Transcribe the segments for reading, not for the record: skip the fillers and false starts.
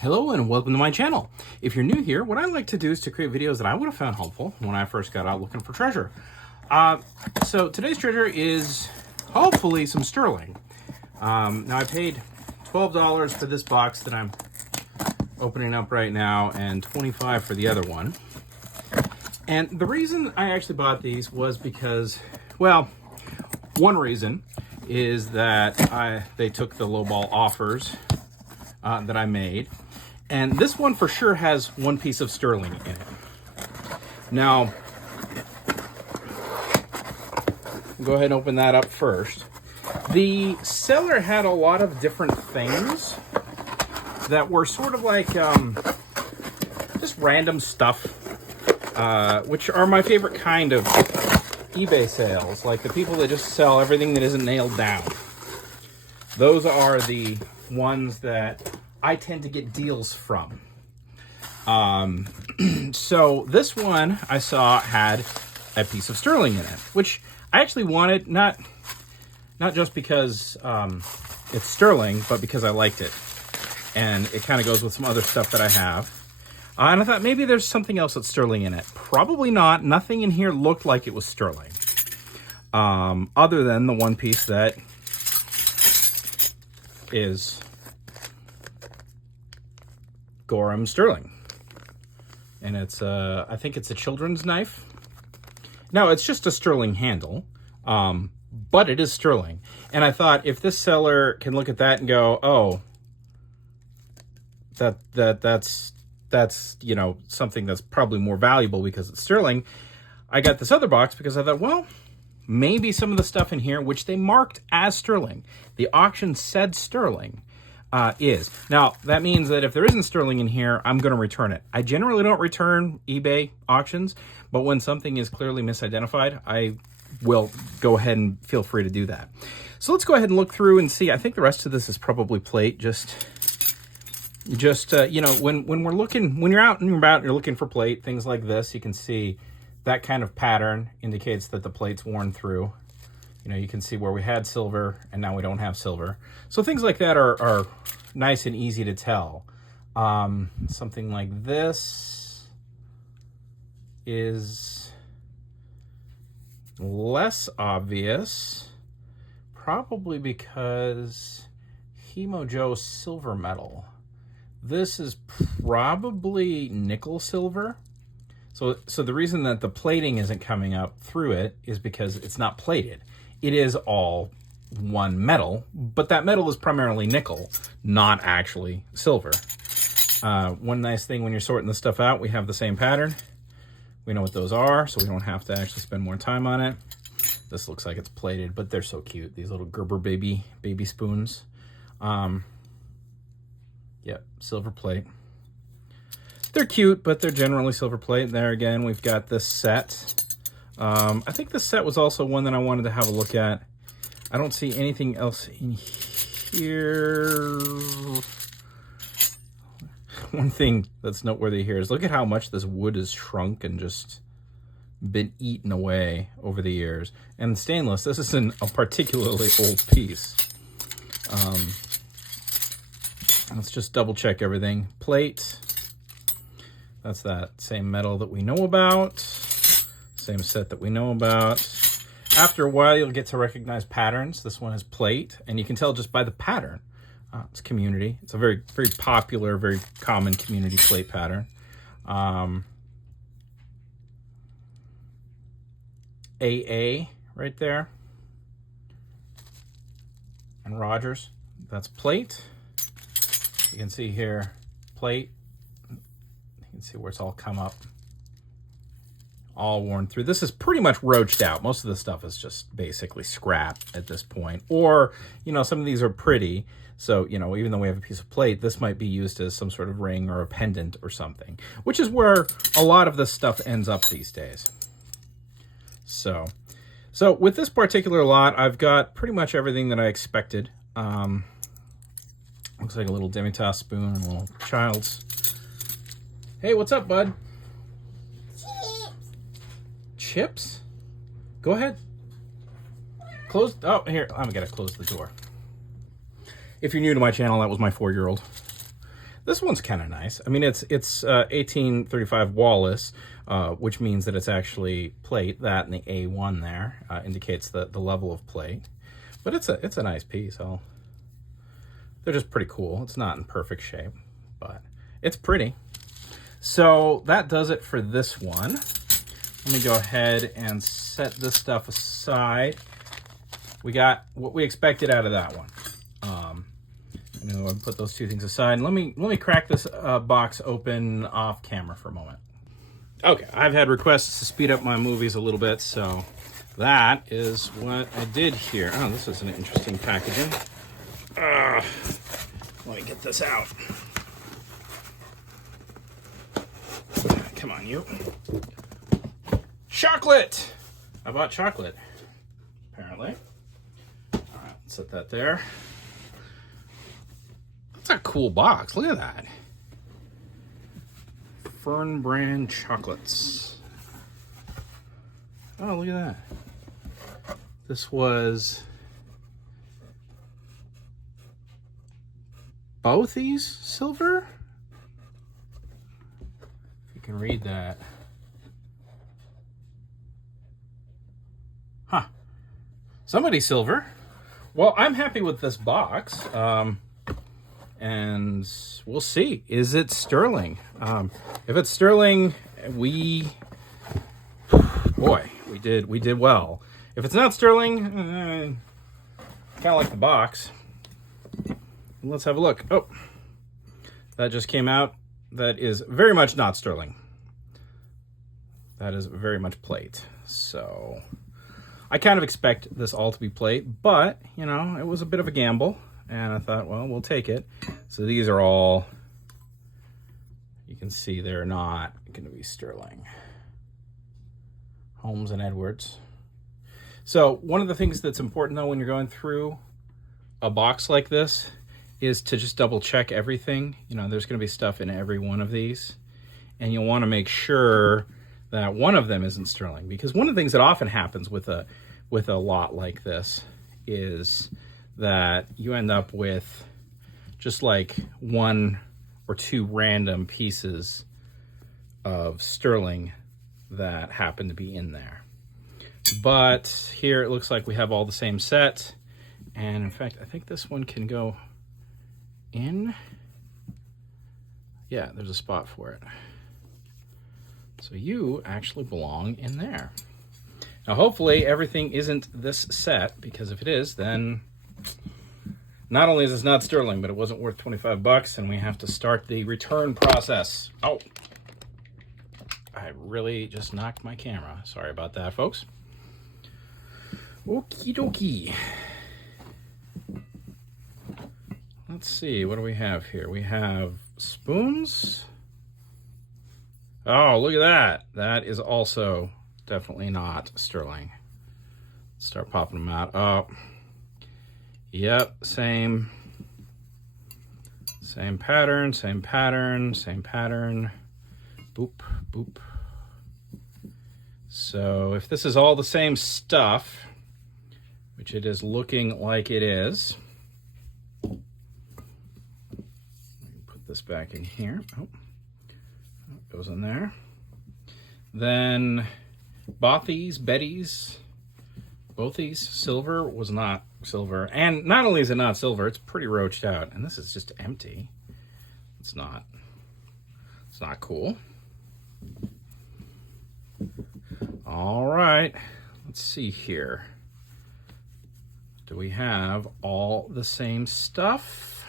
Hello and welcome to my channel. If you're new here, what I like to do is to create videos that I would have found helpful when I first got out looking for treasure. So today's treasure is hopefully some sterling. Now I paid $12 for this box that I'm opening up right now and $25 for the other one. And the reason I actually bought these was because, well, one reason is that they took the lowball offers that I made. And this one for sure has one piece of sterling in it. Now, go ahead and open that up first. The seller had a lot of different things that were sort of like just random stuff, which are my favorite kind of eBay sales, like the people that just sell everything that isn't nailed down. Those are the ones that I tend to get deals from. So this one I saw had a piece of sterling in it, which I actually wanted, not just because it's sterling, but because I liked it. And it kind of goes with some other stuff that I have. And I thought maybe there's something else that's sterling in it. Probably not. Nothing in here looked like it was sterling. Other than the one piece that is Gorham sterling. And it's, I think it's a children's knife. No, it's just a sterling handle. But it is sterling. And I thought if this seller can look at that and go, oh, that's you know, something that's probably more valuable because it's sterling. I got this other box because I thought, well, maybe some of the stuff in here, which they marked as sterling, the auction said sterling, is. Now, that means that if there isn't sterling in here, I'm going to return it. I generally don't return eBay auctions, but when something is clearly misidentified, I will go ahead and feel free to do that. So let's go ahead and look through and see. I think the rest of this is probably plate, just you know, when we're looking, when you're out and about and you're looking for plate, things like this, you can see that kind of pattern indicates that the plate's worn through. You know, you can see where we had silver and now we don't have silver. So things like that are nice and easy to tell. Something like this is less obvious, probably because Hemo Joe silver metal. This is probably nickel silver. So the reason that the plating isn't coming up through it is because it's not plated. It is all one metal, but that metal is primarily nickel, not actually silver. One nice thing when you're sorting this stuff out, we have the same pattern. We know what those are, so we don't have to actually spend more time on it. This looks like it's plated, but they're so cute. These little Gerber baby spoons. Yep, silver plate. They're cute, but they're generally silver plate. There again, we've got this set. I think this set was also one that I wanted to have a look at. I don't see anything else in here. One thing that's noteworthy here is look at how much this wood has shrunk and just been eaten away over the years. And stainless, this isn't a particularly old piece. Let's just double check everything. Plate, that's that same metal that we know about, same set that we know about. After a while, you'll get to recognize patterns. This one is plate, and you can tell just by the pattern. It's community. It's a very, very popular, very common community plate pattern. AA right there. And Rogers, that's plate. You can see here, plate. You can see where it's all come up. All worn through. This is pretty much roached out. Most of the stuff is just basically scrap at this point. Or, you know, some of these are pretty. So, you know, even though we have a piece of plate, this might be used as some sort of ring or a pendant or something, which is where a lot of this stuff ends up these days. So with this particular lot, I've got pretty much everything that I expected. Looks like a little Demitas spoon and a little child's. Hey, what's up, bud? Chips. Chips? Go ahead. Close. Oh, here. I'm going to close the door. If you're new to my channel, that was my 4-year-old. This one's kind of nice. I mean, it's 1835 Wallace, which means that it's actually plate. That and the A1 there indicates the level of plate. But it's a nice piece. They're just pretty cool. It's not in perfect shape, but it's pretty. So that does it for this one. Let me go ahead and set this stuff aside. We got what we expected out of that one. I'm going to put those two things aside. Let me crack this box open off camera for a moment. Okay, I've had requests to speed up my movies a little bit, so that is what I did here. Oh, this is an interesting packaging. Let me get this out. Come on, you. Chocolate! I bought chocolate, apparently. All right, set that there. That's a cool box. Look at that. Fern brand chocolates. Oh, look at that. This was both these silver? If you can read that. Huh. Somebody silver. Well, I'm happy with this box. And we'll see. Is it sterling? If it's sterling, we did well. If it's not sterling, kind of like the box. Let's have a look. Oh, that just came out. That is very much not sterling. That is very much plate. So I kind of expect this all to be plate, but you know, it was a bit of a gamble. And I thought, well, we'll take it. So these are all, you can see they're not going to be sterling. Holmes and Edwards. So one of the things that's important though when you're going through a box like this is to just double check everything. You know, there's going to be stuff in every one of these. And you'll want to make sure that one of them isn't sterling. Because one of the things that often happens with a lot like this is that you end up with just like 1 or 2 random pieces of sterling that happen to be in there. But here it looks like we have all the same set. And in fact, I think this one can go in. Yeah, there's a spot for it. So you actually belong in there. Now, hopefully everything isn't this set, because if it is, then not only is this not sterling, but it wasn't worth 25 bucks, and we have to start the return process. Oh, I really just knocked my camera. Sorry about that, folks. Okie dokie. Let's see, what do we have here? We have spoons. Oh, look at that. That is also definitely not sterling. Let's start popping them out. Oh. Yep, same pattern, same pattern, same pattern. Boop, boop. So if this is all the same stuff, which it is looking like it is, put this back in here. Oh, it goes in there. Then Bothy's, Betty's, both these. Silver was not silver. And not only is it not silver, it's pretty roached out. And this is just empty. It's not cool. All right, let's see here. Do we have all the same stuff?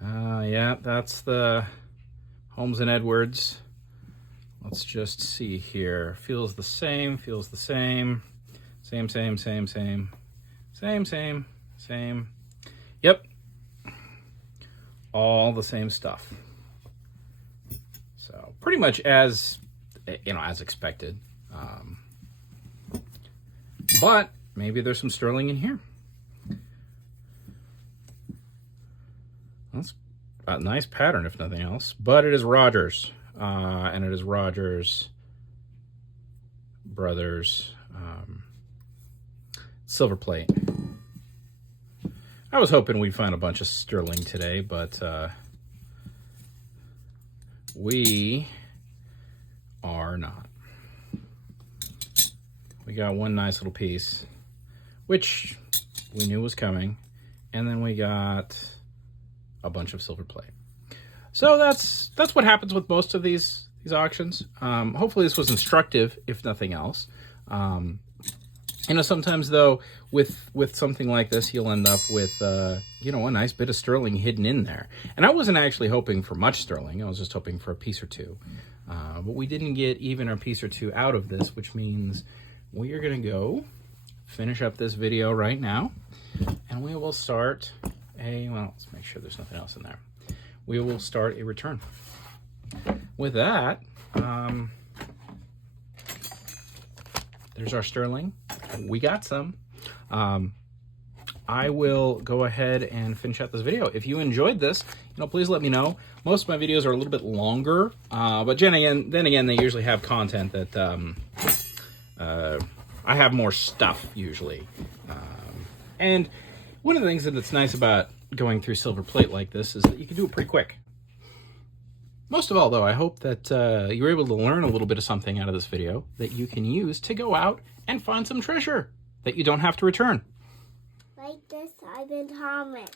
Yeah, that's the Holmes and Edwards. Let's just see here. Feels the same, feels the same. Same, same, same, same. Same, same, same. Yep. All the same stuff. So pretty much as, you know, as expected. But maybe there's some sterling in here. That's a nice pattern, if nothing else. But it is Rogers. And it is Rogers Brothers silver plate. I was hoping we'd find a bunch of sterling today, but we are not. We got one nice little piece, which we knew was coming, and then we got a bunch of silver plate. So that's what happens with most of these auctions. Hopefully this was instructive, if nothing else. You know, sometimes though, with something like this, you'll end up with, you know, a nice bit of sterling hidden in there. And I wasn't actually hoping for much sterling. I was just hoping for a piece or two. But we didn't get even a piece or two out of this, which means we are going to go finish up this video right now. And we will start well, let's make sure there's nothing else in there. We will start a return. With that, there's our sterling. We got some. I will go ahead and finish out this video. If you enjoyed this, you know, please let me know. Most of my videos are a little bit longer, but then again, they usually have content that I have more stuff usually. And one of the things that's nice about going through silver plate like this is that you can do it pretty quick. Most of all, though, I hope that you were able to learn a little bit of something out of this video that you can use to go out and find some treasure that you don't have to return. Like this, I've been Thomas.